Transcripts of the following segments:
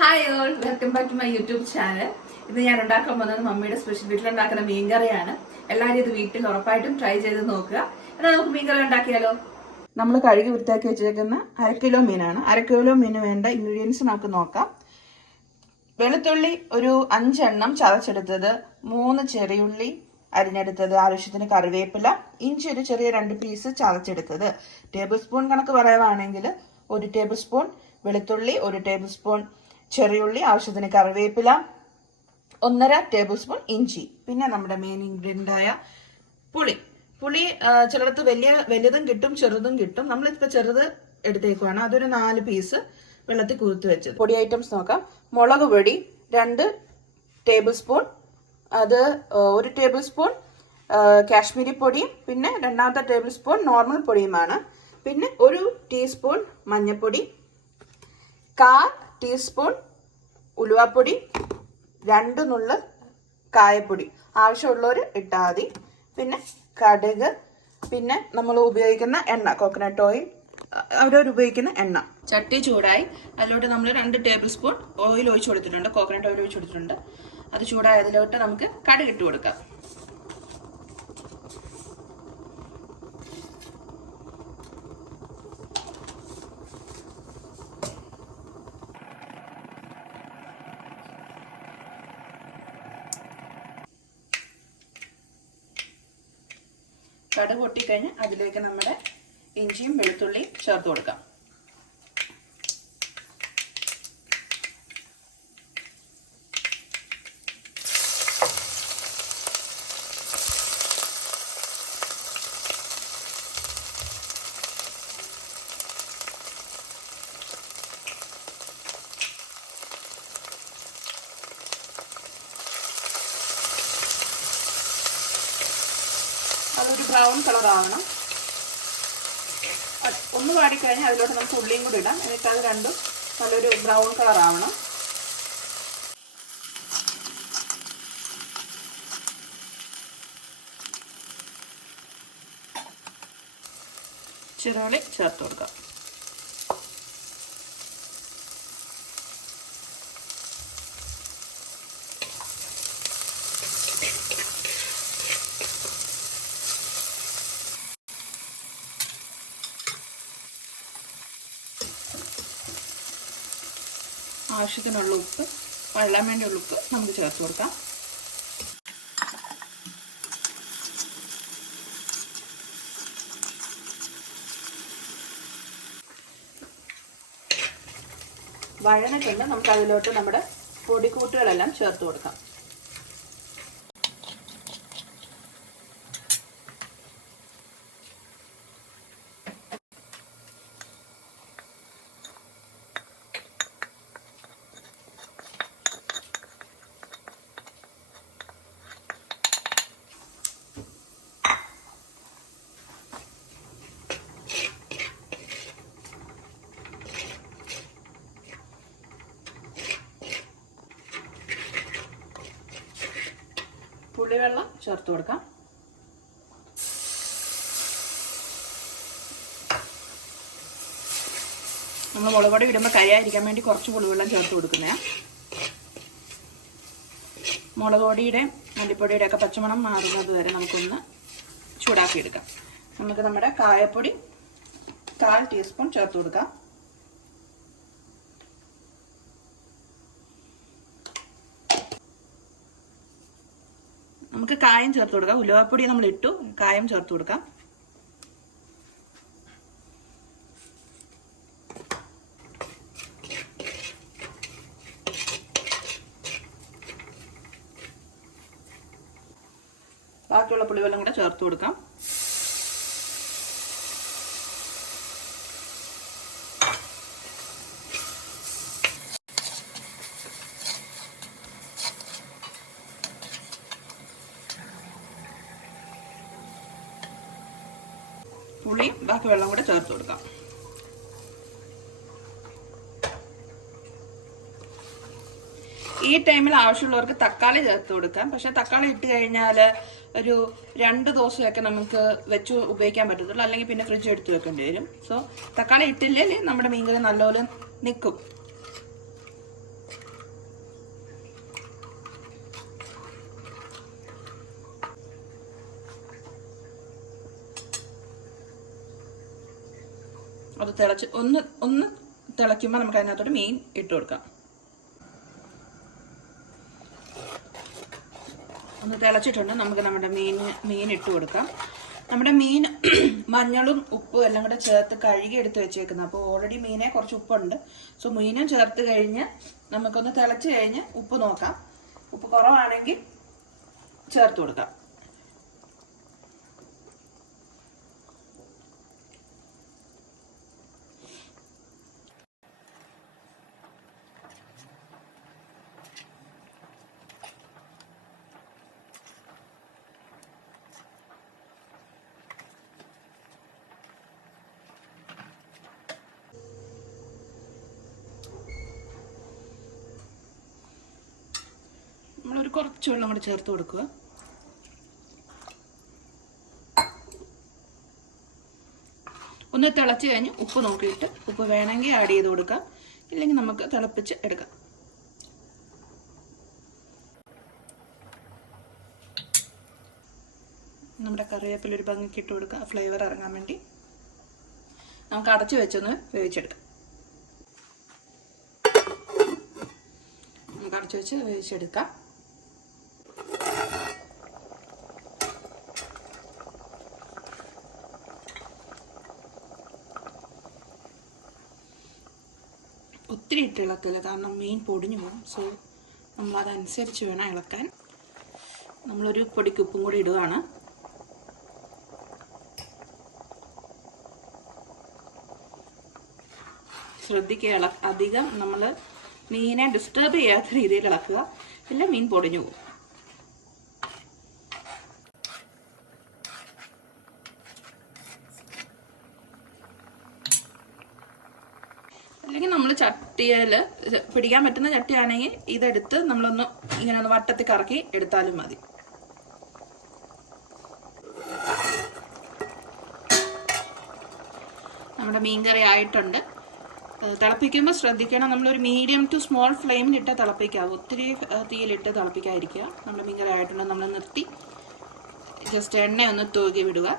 Hi all, welcome back to my YouTube channel. ഇത് ഞാൻ ഉണ്ടാക്കാൻ പോകുന്നത് മമ്മിയുടെ സ്പെഷ്യൽ വീട്ടിലുണ്ടാക്കുന്ന മീൻകറിയാണ്. എല്ലാവരും ഇത് വീട്ടിൽ ഉറപ്പായിട്ടും ട്രൈ ചെയ്ത് നോക്കുക. എന്നാൽ നമുക്ക് മീൻകറി ഉണ്ടാക്കിയാലോ? നമ്മൾ കഴുകി വൃത്തിയാക്കി വെച്ചേക്കുന്ന 1/2 കിലോ മീനാണ്. 1/2 കിലോ മീന് വേണ്ട ഇൻഗ്രീഡിയൻസ് നമുക്ക് നോക്കാം. വെളുത്തുള്ളി ഒരു 5 എണ്ണം ചതച്ചെടുത്തത്, 3 ചെറിയുള്ളി അരിഞ്ഞെടുത്തത്, ആവശ്യത്തിന് കറിവേപ്പില, ഇഞ്ചി ഒരു ചെറിയ 2 പീസ് ചതച്ചെടുത്തത്. ടേബിൾ സ്പൂൺ കണക്ക് പറയുവാണെങ്കിൽ 1 ടേബിൾ സ്പൂൺ വെളുത്തുള്ളി, 1 ടേബിൾ സ്പൂൺ ചെറിയുള്ളി, ആവശ്യത്തിന് കറിവേപ്പില, 1.5 ടേബിൾ സ്പൂൺ ഇഞ്ചി. പിന്നെ നമ്മുടെ മെയിൻ ഇൻഗ്രീഡിയൻ്റ് ആയ പുളി. ചിലടത്ത് വലുതും കിട്ടും, ചെറുതും കിട്ടും. നമ്മളിപ്പോൾ ചെറുത് എടുത്തേക്കുവാണ്. അതൊരു 4 പീസ് വെള്ളത്തിൽ കുതിർത്ത് വെച്ചത്. പൊടി ഐറ്റംസ് നോക്കാം. മുളക് പൊടി 2 ടേബിൾ സ്പൂൺ, അത് 1 ടേബിൾ സ്പൂൺ കാശ്മീരി പൊടിയും പിന്നെ 2ാമത്തെ ടേബിൾ സ്പൂൺ നോർമൽ പൊടിയുമാണ്. പിന്നെ 1 ടീസ്പൂൺ മഞ്ഞൾപ്പൊടി, 1/4 ടീസ്പൂൺ ഉലുവാപ്പൊടി, 2 നുള്ള് കായപ്പൊടി. ആവശ്യമുള്ളവർ ഇട്ടാൽ മതി. പിന്നെ കടുക്, പിന്നെ നമ്മൾ ഉപയോഗിക്കുന്ന എണ്ണ, കോക്കനട്ട് ഓയിൽ, അവരവർ ഉപയോഗിക്കുന്ന എണ്ണ. ചട്ടി ചൂടായി അതിലോട്ട് നമ്മൾ 2 ടേബിൾ സ്പൂൺ ഓയിൽ ഒഴിച്ചു കൊടുത്തിട്ടുണ്ട്, കോക്കനട്ട് ഓയിൽ ഒഴിച്ചു കൊടുത്തിട്ടുണ്ട്. അത് ചൂടായി അതിലോട്ട് നമുക്ക് കടുക് ഇട്ട് കൊടുക്കാം. കടുക് പൊട്ടിക്കഴിഞ്ഞ് അതിലേക്ക് നമ്മുടെ ഇഞ്ചിയും വെളുത്തുള്ളിയും ചേർത്ത് കൊടുക്കാം. അതൊരു ബ്രൗൺ കളർ ആവണം. ഒന്ന് വാടിക്കഴിഞ്ഞാൽ അതിലോട്ട് നമുക്ക് ഉള്ളിയും കൂടി ഇടാം. എന്നിട്ട് അത് രണ്ടും നല്ലൊരു ബ്രൗൺ കളർ ആവണം. ചെറുള്ളി ചേർത്ത് കൊടുക്കാം. ആവശ്യത്തിനുള്ള ഉപ്പ്, വെള്ളം വേണ്ടിയുള്ള ഉപ്പ് നമുക്ക് ചേർത്ത് കൊടുക്കാം. വഴന്നിട്ടുണ്ട്. നമുക്ക് അതിലോട്ട് നമ്മുടെ പൊടിക്കൂട്ടുകളെല്ലാം ചേർത്ത് കൊടുക്കാം. പുളിവെള്ളം ചേർത്ത് കൊടുക്കാം. നമ്മൾ മുളക് പൊടി ഇടുമ്പോൾ കരിയായിരിക്കാൻ വേണ്ടി കുറച്ച് പുളിവെള്ളം ചേർത്ത് കൊടുക്കുന്നതാണ്. മുളക് പൊടിയുടെ മല്ലിപ്പൊടിയുടെ ഒക്കെ പച്ചമണം മാറുന്നത് വരെ നമുക്കൊന്ന് ചൂടാക്കി എടുക്കാം. നമുക്ക് നമ്മുടെ കായപ്പൊടി 1/4 ടീസ്പൂൺ ചേർത്ത് കൊടുക്കാം. നമുക്ക് കായം ചേർത്ത് കൊടുക്കാം. ഉലുവാപ്പൊടി നമ്മൾ ഇട്ടു, കായം ചേർത്ത് കൊടുക്കാം. ബാക്കിയുള്ള പുളിവെള്ളം കൂടെ ചേർത്ത് കൊടുക്കാം. പുളിയും ബാക്കി വെള്ളം കൂടെ ചേർത്ത് കൊടുക്കാം. ഈ ടൈമിൽ ആവശ്യമുള്ളവർക്ക് തക്കാളി ചേർത്ത് കൊടുക്കാം. പക്ഷെ തക്കാളി ഇട്ട് കഴിഞ്ഞാൽ ഒരു 2 ദിവസമൊക്കെ നമുക്ക് വെച്ച് ഉപയോഗിക്കാൻ പറ്റത്തുള്ളൂ. അല്ലെങ്കിൽ പിന്നെ ഫ്രിഡ്ജ് എടുത്ത് വെക്കേണ്ടി വരും. സോ തക്കാളി ഇട്ടില്ലെങ്കിൽ നമ്മുടെ മീൻകറി നല്ലപോലെ നിൽക്കും. അത് തിളച്ച് ഒന്ന് തിളയ്ക്കുമ്പോൾ നമുക്ക് അതിനകത്തോട്ട് മീൻ ഇട്ട് കൊടുക്കാം. ഒന്ന് തിളച്ചിട്ടുണ്ട്. നമുക്ക് നമ്മുടെ മീൻ ഇട്ട് കൊടുക്കാം. നമ്മുടെ മീൻ മഞ്ഞളും ഉപ്പും എല്ലാം കൂടെ ചേർത്ത് കഴുകി എടുത്ത് വെച്ചേക്കുന്നത്. അപ്പോൾ ഓൾറെഡി മീനെ കുറച്ച് ഉപ്പുണ്ട്. സോ മീനും ചേർത്ത് കഴിഞ്ഞ് നമുക്കൊന്ന് തിളച്ച് കഴിഞ്ഞ് ഉപ്പ് നോക്കാം. ഉപ്പ് കുറവാണെങ്കിൽ ചേർത്ത് കൊടുക്കാം. നമ്മളൊരു കുറച്ച് വെള്ളം കൂടി ചേർത്ത് കൊടുക്കുക. ഒന്ന് തിളച്ച് കഴിഞ്ഞ് ഉപ്പ് നോക്കിയിട്ട് ഉപ്പ് വേണമെങ്കിൽ ആഡ് ചെയ്ത് കൊടുക്കാം, ഇല്ലെങ്കിൽ നമുക്ക് തിളപ്പിച്ച് എടുക്കാം. നമ്മുടെ കറിവേപ്പില ഒരു ഭംഗിക്ക് ഇട്ട് കൊടുക്കുക, ഫ്ലേവർ ഇറങ്ങാൻ വേണ്ടി. നമുക്ക് അടച്ചു വെച്ചൊന്ന് വേവിച്ചെടുക്കാം. നമുക്ക് അടച്ചു വെച്ച് വേവിച്ചെടുക്കാം. ഒത്തിരി ഇട്ട് ഇളക്കില്ല, കാരണം മീൻ പൊടിഞ്ഞു പോകും. സോ നമ്മളതനുസരിച്ച് വേണം ഇളക്കാൻ. നമ്മളൊരു പൊടിക്ക് ഉപ്പും കൂടി ഇടുകയാണ്. ശ്രദ്ധിക്കുക, അധികം നമ്മൾ മീനെ ഡിസ്റ്റർബ് ചെയ്യാത്ത രീതിയിൽ ഇളക്കുക, ഇല്ല മീൻ പൊടിഞ്ഞു പോകും. അല്ലെങ്കിൽ നമ്മൾ ചട്ടിയിൽ പിടിക്കാൻ പറ്റുന്ന ചട്ടിയാണെങ്കിൽ ഇതെടുത്ത് നമ്മളൊന്ന് ഇങ്ങനെ ഒന്ന് വട്ടത്തിൽ കറക്കി എടുത്താലും മതി. നമ്മുടെ മീൻകറി ആയിട്ടുണ്ട്. തിളപ്പിക്കുമ്പോൾ ശ്രദ്ധിക്കണം, നമ്മളൊരു മീഡിയം ടു സ്മോൾ ഫ്ലെയിമിലിട്ട് തിളപ്പിക്കാവും. ഒത്തിരി തീയിലിട്ട് തിളപ്പിക്കാതിരിക്കുക. നമ്മുടെ മീൻകറി ആയിട്ടുണ്ട്. നമ്മൾ നിർത്തി ജസ്റ്റ് എണ്ണ ഒന്ന് തൂകി വിടുക.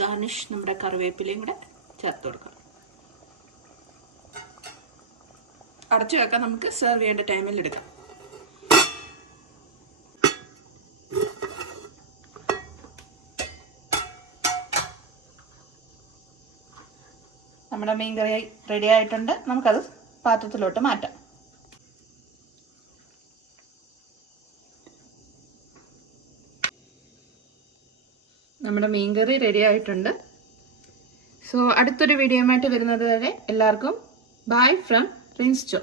ഗാർണിഷ് നമ്മുടെ കറിവേപ്പിലയും കൂടെ ചേർത്ത് കൊടുക്കാം. അടച്ചു വെക്കാം. നമുക്ക് സെർവ് ചെയ്യേണ്ട ടൈമിൽ എടുക്കാം. നമ്മുടെ മീൻ കറി റെഡി ആയിട്ടുണ്ട്. നമുക്കത് പാത്രത്തിലോട്ട് മാറ്റാം. നമ്മുടെ മീൻകറി റെഡി ആയിട്ടുണ്ട്. സോ അടുത്തൊരു വീഡിയോയുമായിട്ട് വരുന്നത് വരെ എല്ലാവർക്കും ബൈ ഫ്രം റിൻസ് ജോ.